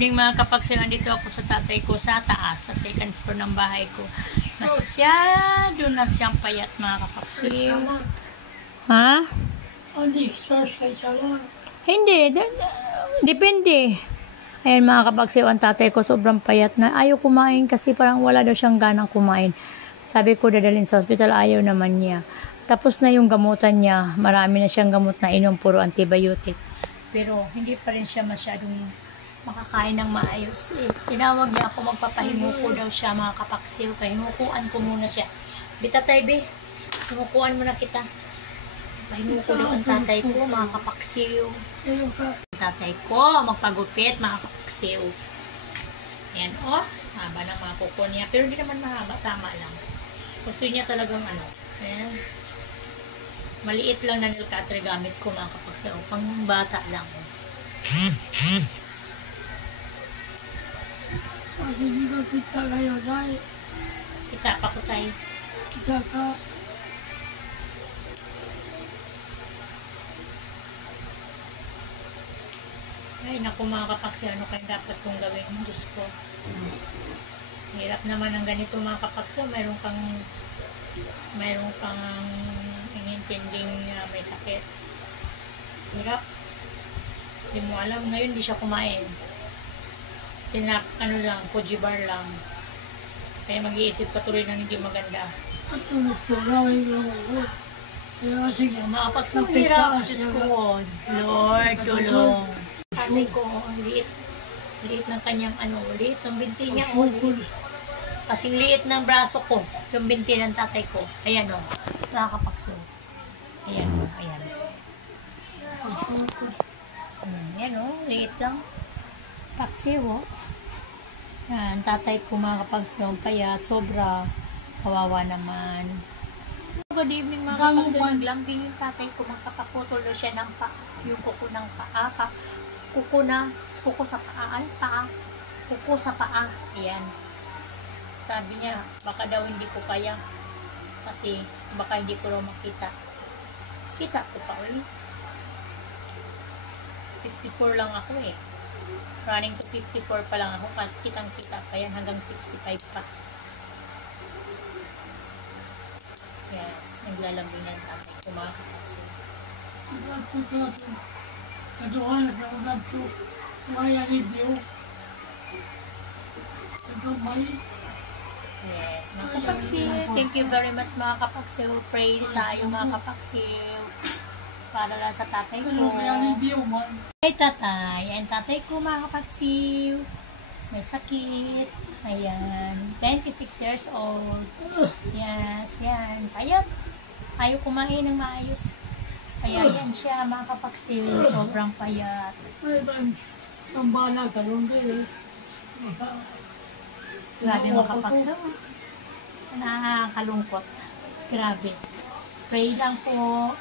Yung mga kapagsiw, andito ako sa tatay ko sa taas, sa second floor ng bahay ko. Masyado na siyang payat, mga kapagsiw. Ha? Hindi. Depende. Ayan mga kapagsiw, ang tatay ko sobrang payat na. Ayaw kumain kasi parang wala daw siyang ganang kumain. Sabi ko dadalhin sa hospital, ayaw naman niya. Tapos na yung gamutan niya. Marami na siyang gamot na inom, puro antibiotic. Pero hindi pa rin siya masyadong makakain ng maayos. Tinawag niya ako, magpapahimuko daw siya mga kapaksiw. Kaya himukuan ko muna siya. Bita tayo, be. Himukuan muna kita. Pahimuko daw ang tatay ko, mga kapaksiw. Tatay ko, magpagupit, mga kapaksiw. Ayan, oh. Haba ng mga kuko niya. Pero hindi naman mahaba, tama lang. Gusto niya talagang ano. Ayan. Maliit lang na nail cutter gamit ko, mga kapaksiw. Pang bata lang. Hindi ko kita ngayon ay. Kita pa ko tayo. Isa ka. Ay, naku mga kapaksiw, ano kayo dapat kong gawin? Diyos ko. Hirap naman ang ganito mga kapaksiw. Mayroon kang inintinding may sakit. Hirap. Hindi mo alam. Ngayon, di siya kumain. Ano lang, Fuji bar lang. Kaya mag-iisip patuloy ng hindi maganda. At nagsurawin lang ako. Kaya sige, Makapagsaw hirap, Diyos ko. Lord, tulong. Tatay ko, liit. Liit ng kanyang liit ng binti niya. Liit. Kasing liit ng braso ko, yung binti ng tatay ko. Ayan o, nakakapagsaw. Ayan o, ayan. Ayan o, liit lang. Paksiw o. Yan, tatay ko mga kapagsaw, payat, sobra, kawawa naman. Good evening mga kapagsaw, naglambing yung tatay ko, magkapaputol daw siya ng yung kuko ng paa, kuko sa paa, kuko sa paa, ayan. Sabi niya, baka daw hindi ko kaya, kasi baka hindi ko raw makita. Kita ko pa ulit. 54 lang ako eh. Running to 54 pa lang ako, kitang-kita pa yan, hanggang 65 pa. Yes, naglalambing na yung tatay ko mga kapatid. Naduhanap na agad to. May alibyo. Ito may. Yes, mga kapagsiw. Thank you very much mga kapagsiw. Pray tayo mga kapagsiw. Para lang sa tatay ko. May alibyo man. Ay tatay, ayan tatay ko mga kapagsiw. May sakit. Ayan, 26 years old. Yes, yan. Payat. Ayaw kumain ng maayos. Kaya yan siya mga kapagsiw. Sobrang payat. Ay, tambala ka nun din eh. Grabe mga kapagsiw. Nakakalungkot. Grabe. Pray lang po.